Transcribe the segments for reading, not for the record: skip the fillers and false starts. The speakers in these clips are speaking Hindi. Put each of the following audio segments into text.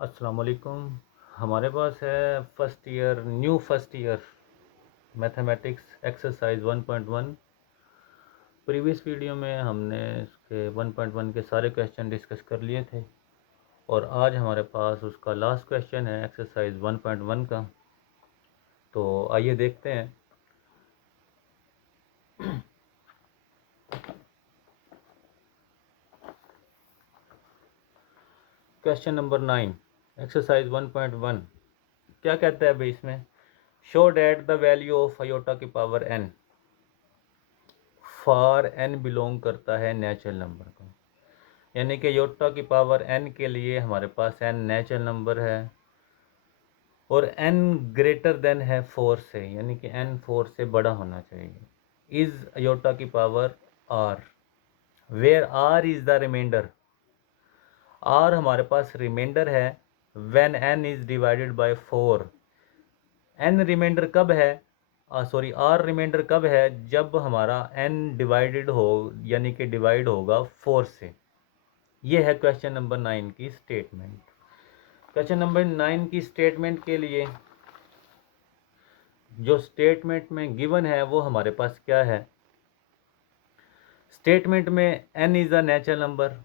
अस्सलाम वालेकुम। हमारे पास है first year mathematics exercise 1.1। Previous video में हमने इसके 1.1 के सारे क्वेश्चन डिस्कस कर लिए थे और आज हमारे पास उसका लास्ट क्वेश्चन है एक्सरसाइज 1.1 का। तो आइए देखते हैं। क्वेश्चन नंबर 9 एक्सरसाइज 1.1 क्या कहता है भाई इसमें? Show that the value of iota की power n for n belong करता है नेचुरल नंबर को। यानी कि योटा की पावर n के लिए हमारे पास n नेचुरल नंबर है और n ग्रेटर देन है 4 से, यानी कि n 4 से बड़ा होना चाहिए। इज योटा की power r where r is the remainder. r हमारे पास रिमाइंडर है when n is divided by 4। n remainder कब है? r रिमाइंडर कब है? जब हमारा n डिवाइडेड हो, यानी कि डिवाइड होगा 4 से। ये है क्वेश्चन नंबर 9 की स्टेटमेंट। क्वेश्चन नंबर 9 की स्टेटमेंट के लिए जो स्टेटमेंट में गिवन है वो हमारे पास क्या है? स्टेटमेंट में n is a natural number,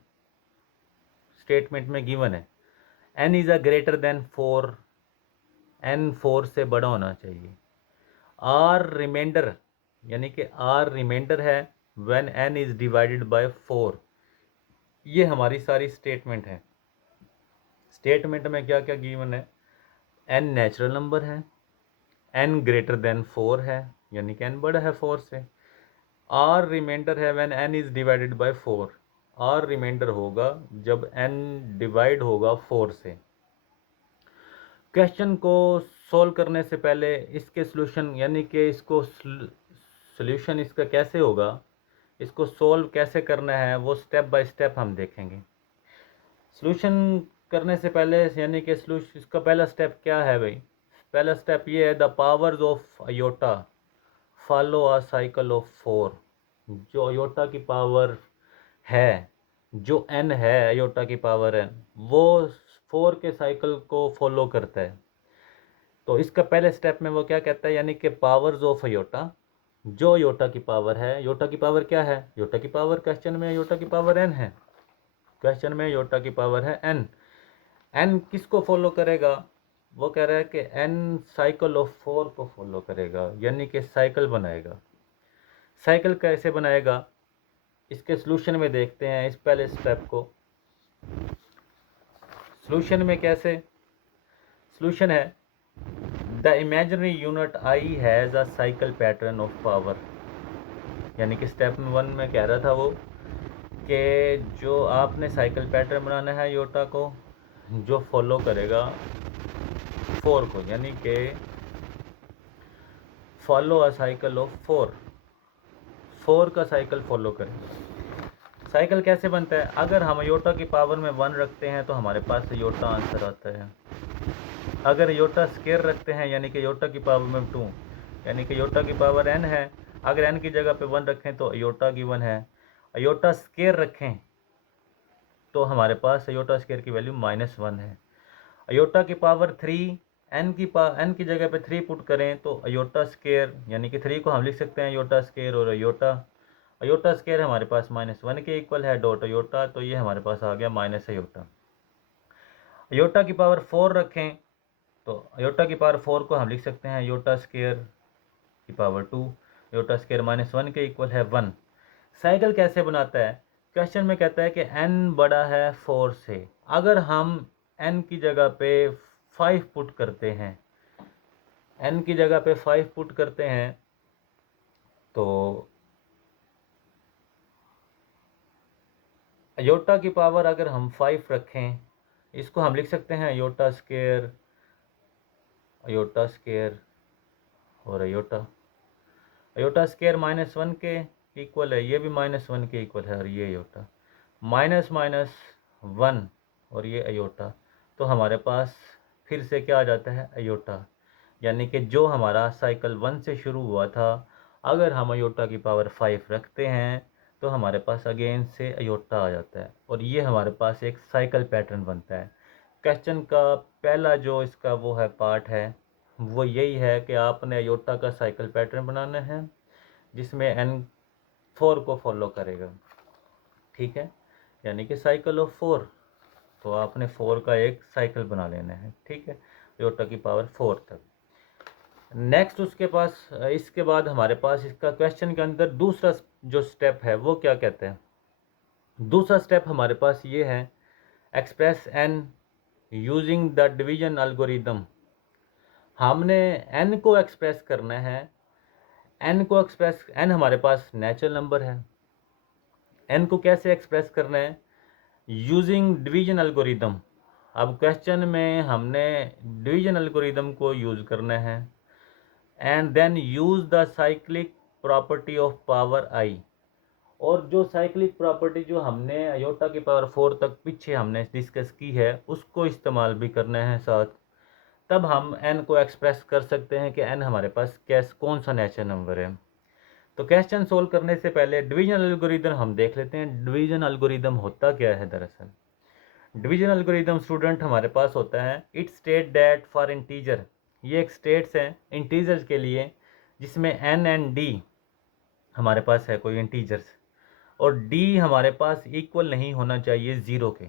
statement में गिवन है n is a greater than 4, n 4 से बड़ा होना चाहिए। r रिमाइंडर, यानी कि r रिमाइंडर है when n is divided by 4। ये हमारी सारी स्टेटमेंट है। स्टेटमेंट में क्या क्या गिवन है? n नेचुरल नंबर है, n ग्रेटर देन 4 है, यानी कि n बड़ा है 4 से। r रिमाइंडर है when n is divided by 4। r remainder होगा जब n डिवाइड होगा 4 से। क्वेश्चन को सॉल्व करने से पहले इसके सॉल्यूशन, यानी कि इसको सॉल्यूशन इसका कैसे होगा, इसको सॉल्व कैसे करना है, वो स्टेप बाय स्टेप हम देखेंगे। सॉल्यूशन करने से पहले, यानी कि सॉल्यूशन, इसका पहला स्टेप क्या है भाई? पहला स्टेप ये है the powers of iota follow a cycle of 4। जो अयोटा की पावर है, जो n है अयोटा की पावर n, वो 4 के साइकिल को फॉलो करता है। तो इसका पहले स्टेप में वो क्या कहता है, यानी कि पावर्स ऑफ अयोटा, जो योटा की पावर है। योटा की पावर क्या है? योटा की पावर, क्वेश्चन में योटा की पावर n है, क्वेश्चन में योटा की पावर है n। n किसको फॉलो करेगा? वो कह रहा है कि n साइकिल ऑफ 4 को फॉलो करेगा, यानी कि साइकिल बनाएगा। साइकिल कैसे बनाएगा, इसके सॉल्यूशन में देखते हैं इस पहले स्टेप को। सॉल्यूशन में कैसे? सॉल्यूशन है the imaginary unit i has a cycle pattern of power. यानी कि स्टेप 1 में कह रहा था वो कि जो आपने साइकिल पैटर्न बनाना है योटा को, जो फॉलो करेगा 4 को, यानी कि फॉलो अ साइकिल ऑफ 4 का साइकिल फॉलो करेगा। साइकिल कैसे बनता है? अगर हम योटा की पावर में 1 रखते हैं तो हमारे पास योटा आंसर आता है। अगर योटा स्केयर रखते हैं, यानी कि योटा की पावर में 2, यानी कि योटा की पावर n है, अगर n की जगह पे 1 रखें तो अयोटा गिवन है। अयोटा स्केयर रखें तो हमारे पास अयोटा स्केयर की वैल्यू -1 है। अयोटा की पावर 3, n की जगह पे 3 पुट करें तो अयोटा स्केयर, यानी कि 3 को हम लिख सकते हैं अयोटा स्केयर, और अयोटा स्केयर हमारे पास -1 के इक्वल है, डॉट अयोटा, तो ये हमारे पास आ गया माइनस अयोटा। अयोटा की पावर 4 रखें तो अयोटा की पावर 4 को हम लिख सकते हैं अयोटा स्केयर की पावर 2, अयोटा स्केयर -1 के इक्वल है 1। साइकिल कैसे बनाता है? क्वेश्चन में कहता है कि n बड़ा है 4 से। अगर हम n की जगह पे 5 पुट करते हैं, n की जगह पे 5 पुट करते हैं तो अयोटा की पावर अगर हम 5 रखें, इसको हम लिख सकते हैं अयोटा स्केयर और अयोटा स्केयर -1 के इक्वल है, ये भी -1 के इक्वल है, और ये अयोटा माइनस माइनस 1 और ये अयोटा, तो हमारे पास फिर से क्या आ जाता है अयोटा। यानी कि जो हमारा साइकिल 1 से शुरू हुआ था, अगर हम अयोटा की पावर 5 रखते हैं तो हमारे पास अगेन से अयोटा आ जाता है, और ये हमारे पास एक साइकिल पैटर्न बनता है। क्वेश्चन का पहला जो इसका वो है पार्ट है वो यही है कि आपने आयोटा का साइकिल पैटर्न बनाना है जिसमें n4 को फॉलो करेगा, ठीक है, यानी कि साइकिल ऑफ 4। तो आपने 4 का एक साइकिल बना लेना है, ठीक है, आयोटा की पावर 4 तक। नेक्स्ट उसके पास इसके बाद हमारे पास इसका क्वेश्चन के अंदर दूसरा जो स्टेप है वो क्या कहते हैं। दूसरा स्टेप हमारे पास ये है, express n using the division algorithm. हमने n को एक्सप्रेस करना है। n हमारे पास नेचुरल नंबर है। n को कैसे एक्सप्रेस करना है, यूजिंग डिवीजन एल्गोरिदम। अब क्वेश्चन में हमने डिवीजन एल्गोरिदम को यूज़ करना है। And then use the cyclic property of power i। और जो साइक्लिक प्रॉपर्टी जो हमने आयोटा की पावर 4 तक पीछे हमने डिस्कस की है उसको इस्तेमाल भी करना है साथ। तब हम n को एक्सप्रेस कर सकते हैं कि n हमारे पास कौन सा नेचुरल नंबर है। तो क्वेश्चन सोल्व करने से पहले डिवीजन एल्गोरिदम हम देख लेते हैं। डिवीजन एल्गोरिदम होता क्या है दरअसल। डिवीजन एल्गोरिदम स्टूडेंट हमारे पास होता है, it state that for integer, ये एक स्टेट्स हैं इंटीजर्स के लिए जिसमें n एंड d हमारे पास है कोई इंटीजर्स, और d हमारे पास इक्वल नहीं होना चाहिए 0 के,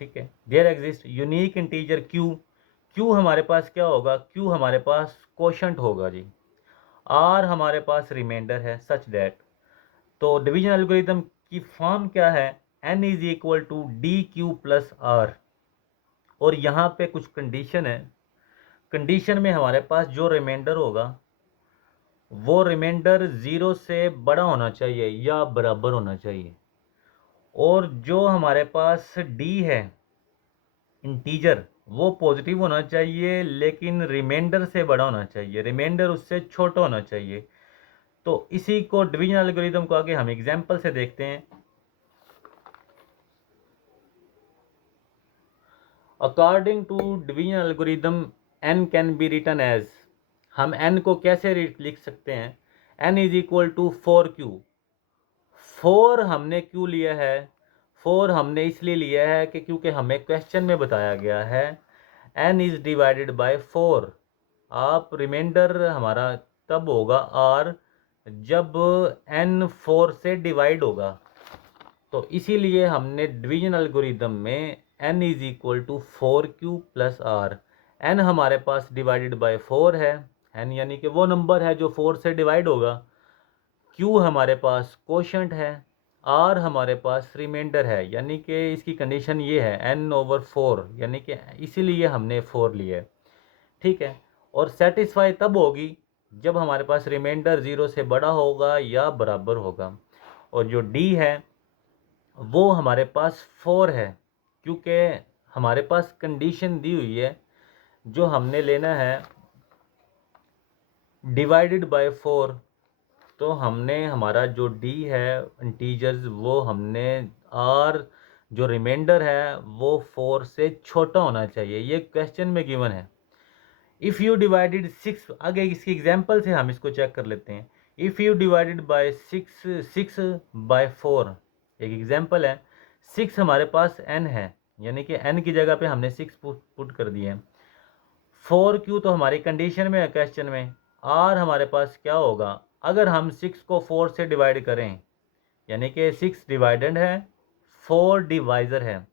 ठीक है। There exist unique integer q हमारे पास क्या होगा, q हमारे पास कोशंट होगा जी। r हमारे पास रिमाइंडर है सच दैट। तो डिवीजन एल्गोरिदम की फॉर्म क्या है, n is equal to D Q plus R. और यहाँ पे कुछ कंडीशन है। कंडीशन में हमारे पास जो रिमाइंडर होगा वो रिमाइंडर 0 से बड़ा होना चाहिए या बराबर होना चाहिए। और जो हमारे पास d है इंटीजर वो पॉजिटिव होना चाहिए लेकिन रिमाइंडर से बड़ा होना चाहिए, रिमाइंडर उससे छोटा होना चाहिए। तो इसी को डिवीजन एल्गोरिदम को आगे हम एग्जांपल से देखते हैं। According to division algorithm n can be written as, हम n को कैसे लिख सकते हैं, n is equal to 4q। 4 हमने क्यों लिया है, 4 हमने इसलिए लिया है कि क्योंकि हमें क्वेश्चन में बताया गया है n इज डिवाइडेड बाय 4। आप रिमाइंडर हमारा तब होगा r जब n 4 से डिवाइड होगा। तो इसीलिए हमने डिवीजन एल्गोरिदम में n is equal to 4q plus R. n हमारे पास डिवाइडेड बाय 4 है, n यानी कि वो नंबर है जो 4 से डिवाइड होगा। q हमारे पास कोशंट है, r हमारे पास रिमाइंडर है, यानी कि इसकी कंडीशन ये है n/4, यानी कि इसीलिए हमने 4 लिया है, ठीक है। और सेटिस्फाई तब होगी जब हमारे पास रिमाइंडर 0 से बड़ा होगा या बराबर होगा। और जो d है वो हमारे पास 4 है क्योंकि हमारे पास कंडीशन दी हुई है जो हमने लेना है डिवाइडेड बाय 4। तो हमने हमारा जो d है इंटीजर्स वो हमने r जो रिमाइंडर है वो 4 से छोटा होना चाहिए, ये क्वेश्चन में गिवन है। इफ़ यू डिवाइडेड 6, आगे इसकी एग्जांपल से हम इसको चेक कर लेते हैं। If you divided by 6 by 4, एक एग्जांपल है। 6 हमारे पास n है, यानी कि n की जगह पे हमने 6 पुट कर दिए हैं। 4q तो हमारी कंडीशन में है क्वेश्चन में। r हमारे पास क्या होगा, अगर हम 6 को 4 से डिवाइड करें, यानी कि 6 डिवाइडेंड है 4 डिवाइज़र है,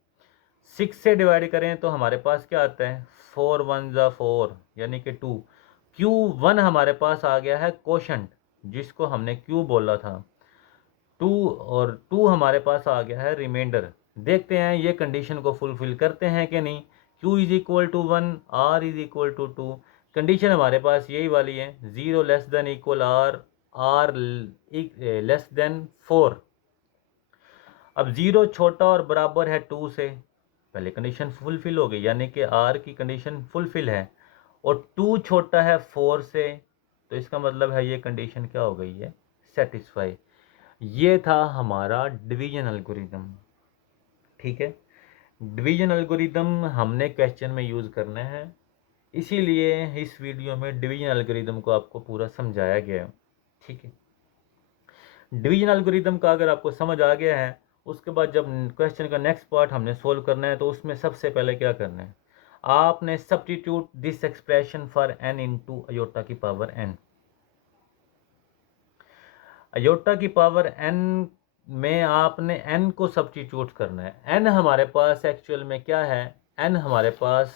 6 से डिवाइड करें तो हमारे पास क्या आता है 4 1 ज़ा 4 यानी कि 2। q1 हमारे पास आ गया है कोशंट जिसको हमने q बोला था 2, और 2 हमारे पास आ गया है रिमाइंडर। देखते हैं ये कंडीशन को फुलफिल करते हैं कि नहीं। q is equal to 1, r is equal to 2, condition हमारे पास यही वाली है, 0 less than equal r less than 4। अब 0 छोटा और बराबर है 2 से, पहले कंडीशन फुलफिल हो गई यानी कि r की कंडीशन फुलफिल है, और 2 छोटा है 4 से, तो इसका मतलब है ये कंडीशन क्या हो गई है, सेटिस्फाई। ये था हमारा डिवीजन एल्गोरिदम, ठीक है। डिवीजन एल्गोरिदम हमने क्वेश्चन में यूज़ करना है, इसीलिए इस वीडियो में डिवीजन एल्गोरिदम को आपको पूरा समझाया गया है, ठीक है। डिवीजन एल्गोरिदम का अगर आपको समझ आ गया है, उसके बाद जब क्वेश्चन का नेक्स्ट पार्ट हमने सोल्व करना है तो उसमें सबसे पहले क्या करना है, आपने substitute this expression for n into iota की पावर n। अयोटा की पावर n में आपने n को सब्स्टिट्यूट करना है। n हमारे पास एक्चुअल में क्या है, n हमारे पास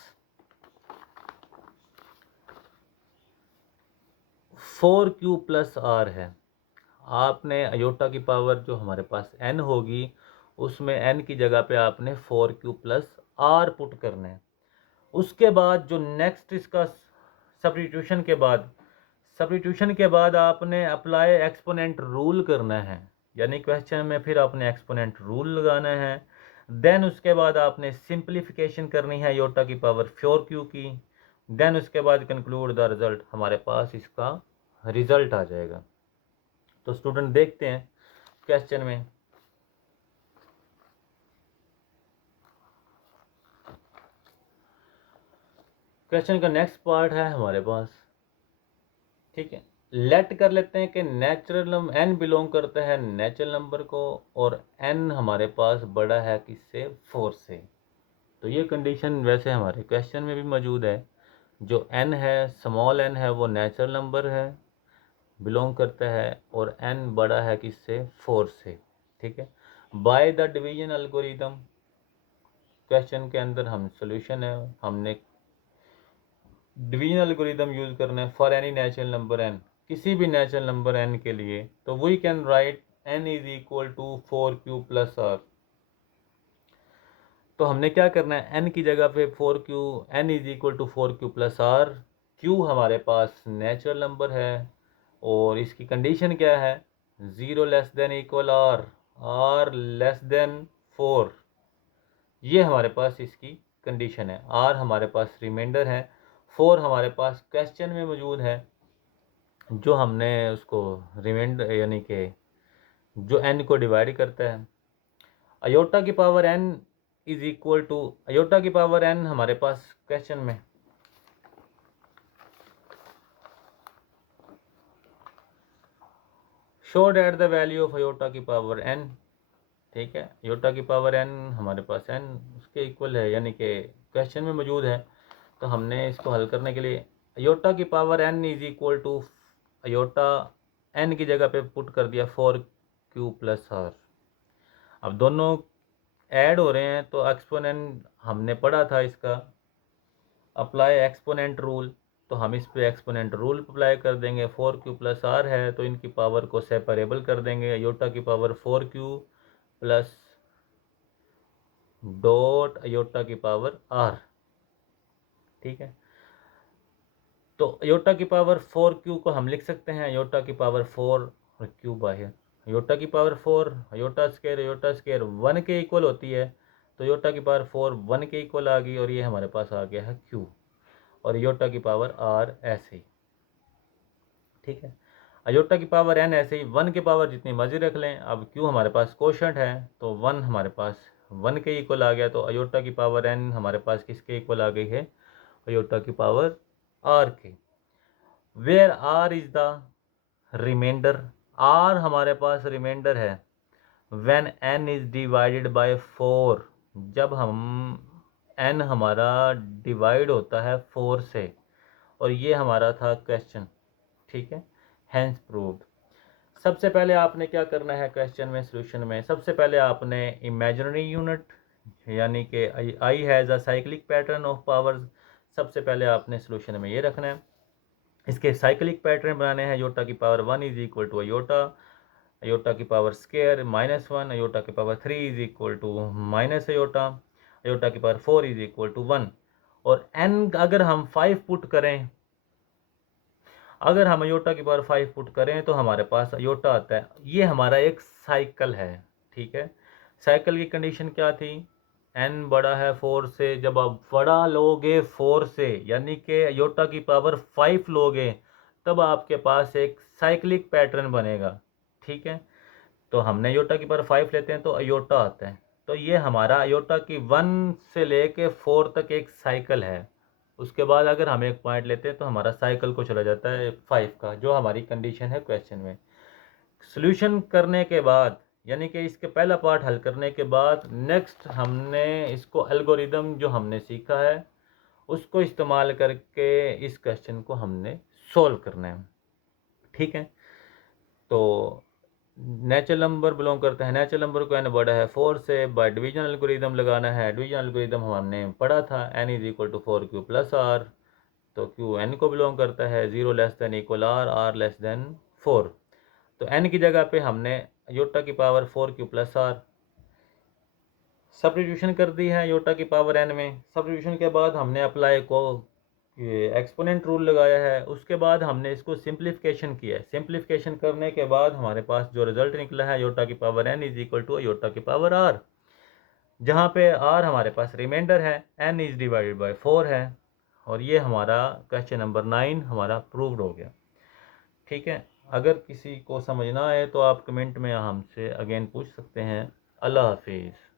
4q प्लस r है। आपने अयोटा की पावर जो हमारे पास n होगी उसमें n की जगह पे आपने 4q प्लस r पुट करना है। उसके बाद जो नेक्स्ट इसका सब्स्टिट्यूशन के बाद आपने अप्लाई एक्सपोनेंट रूल करना है, यानी क्वेश्चन में फिर आपने एक्सपोनेंट रूल लगाना है। देन उसके बाद आपने सिंप्लीफिकेशन करनी है अयोटा की पावर 4q की। देन उसके बाद कंक्लूड द रिजल्ट, हमारे पास इसका रिजल्ट आ जाएगा। तो स्टूडेंट देखते हैं क्वेश्चन में, क्वेश्चन का नेक्स्ट पार्ट है हमारे पास, ठीक है। लेट कर लेते हैं कि नेचुरल नंबर n बिलोंग करता है नेचुरल नंबर को और n हमारे पास बड़ा है किससे, 4 से। तो ये कंडीशन वैसे हमारे क्वेश्चन में भी मौजूद है। जो n है, स्मॉल n है, वो नेचुरल नंबर है, बिलोंग करता है, और n बड़ा है किससे, 4 से, ठीक है। By the division algorithm, question के अंदर हम सॉल्यूशन है, हमने डिवीजन एल्गोरिदम यूज करना है for any natural number n, किसी भी नेचुरल नंबर n के लिए। तो we can write n is equal to 4q plus r। तो हमने क्या करना है, n की जगह पे 4q, n is equal to 4q plus r। q हमारे पास नेचुरल नंबर है और इसकी कंडीशन क्या है, 0 less than equal r less than 4। ये हमारे पास इसकी कंडीशन है। r हमारे पास रिमाइंडर है, 4 हमारे पास क्वेश्चन में मौजूद है, जो हमने उसको रिमाइंडर यानी कि जो n को डिवाइड करता है। अयोटा की power n is equal to, iota की पावर n हमारे पास क्वेश्चन में showed at the value of iota की पावर n, ठीक है। अयोटा की पावर n हमारे पास n उसके इक्वल है, यानी कि क्वेश्चन में मौजूद है। तो हमने इसको हल करने के लिए अयोटा की power n is equal to, iota n की जगह पे पुट कर दिया 4q प्लस r। अब दोनों ऐड हो रहे हैं तो एक्सपोनेंट हमने पढ़ा था इसका, अप्लाई एक्सपोनेंट रूल। तो हम इस पे एक्सपोनेंट रूल अप्लाई कर देंगे। 4q प्लस r है तो इनकी पावर को सेपरेबल कर देंगे, अयोटा की power 4q plus dot iota की पावर r, ठीक है। तो अयोटा की पावर 4q को हम लिख सकते हैं अयोटा की पावर 4 और q बाहर, अयोटा की पावर 4 अयोटा स्केयर 1 के इक्वल होती है। तो अयोटा की पावर 4 1 के इक्वल आ गई और ये हमारे पास आ गया है q, और अयोटा की पावर r ऐसे ही, ठीक है। अयोटा की पावर n ऐसे ही 1 के पावर जितनी मर्जी रख लें। अब q हमारे पास कोशंट है तो 1 हमारे पास 1 के इक्वल आ गया। तो अयोटा की पावर n हमारे पास किसके इक्वल आ गई है, अयोटा की पावर r के। Where r is the remainder, r हमारे पास रिमाइंडर है when n is divided by 4, जब हम n हमारा डिवाइड होता है 4 से, और ये हमारा था क्वेश्चन, ठीक है। Hence proved. सबसे पहले आपने क्या करना है क्वेश्चन में, सॉल्यूशन में, सबसे पहले आपने इमेजिनरी यूनिट यानी कि I has a cyclic pattern of powers, सबसे पहले आपने सॉल्यूशन में ये रखना है। इसके साइक्लिक पैटर्न बनाने हैं। अयोटा की power 1 is equal to iota, iota की पावर स्केयर -1, अयोटा की power 3 is equal to minus iota, iota की पावर 4 इज इक्वल टू 1। और n अगर हम 5 पुट करें, अगर हम अयोटा की पावर 5 पुट करें तो हमारे पास अयोटा आता है। ये हमारा एक साइकिल है, ठीक है। साइकिल की कंडीशन क्या थी, n बड़ा है 4 से, जब आप बड़ा लोगे 4 से यानी कि अयोटा की पावर 5 लोगे तब आपके पास एक साइक्लिक पैटर्न बनेगा, ठीक है। तो हमने अयोटा की पावर 5 लेते हैं तो अयोटा आता है। तो ये हमारा अयोटा की 1 से लेके 4 तक एक साइकिल है। उसके बाद अगर हम एक पॉइंट लेते हैं तो हमारा साइकिल को चला जाता है 5 का, जो हमारी कंडीशन है क्वेश्चन में। सॉल्यूशन करने के बाद यानी कि इसके पहला पार्ट हल करने के बाद नेक्स्ट हमने इसको एल्गोरिदम जो हमने सीखा है उसको इस्तेमाल करके इस क्वेश्चन को हमने सोल्व करना है। ठीक है, तो नेचुरल नंबर बिलोंग करते हैं, नेचुरल नंबर को n बड़ा है 4 से, बाय डिवीजन एल्गोरिदम लगाना है। डिवीजन एल्गोरिदम हमने पढ़ा था, n is equal to 4q plus R, तो q n को बिलोंग करता है, 0 less than equal r less than 4। तो n की जगह पे हमने योटा की power 4q plus are substitution कर दी है योटा की पावर n में। सब्स्टिट्यूशन के बाद हमने अप्लाई को एक्सपोनेंट रूल लगाया है, उसके बाद हमने इसको सिंप्लीफिकेशन किया है। सिंप्लीफिकेशन करने के बाद हमारे पास जो रिजल्ट निकला है योटा की power n is equal to iota की पावर r, जहाँ पे r हमारे पास रिमाइंडर है, n इज डिवाइडेड बाय 4 है, और ये हमारा क्वेश्चन नंबर 9 हमारा प्रूव्ड हो गया। ठीक है, अगर किसी को समझ ना आए तो आप कमेंट में हमसे अगेन पूछ सकते हैं। अल्लाह हाफिज़।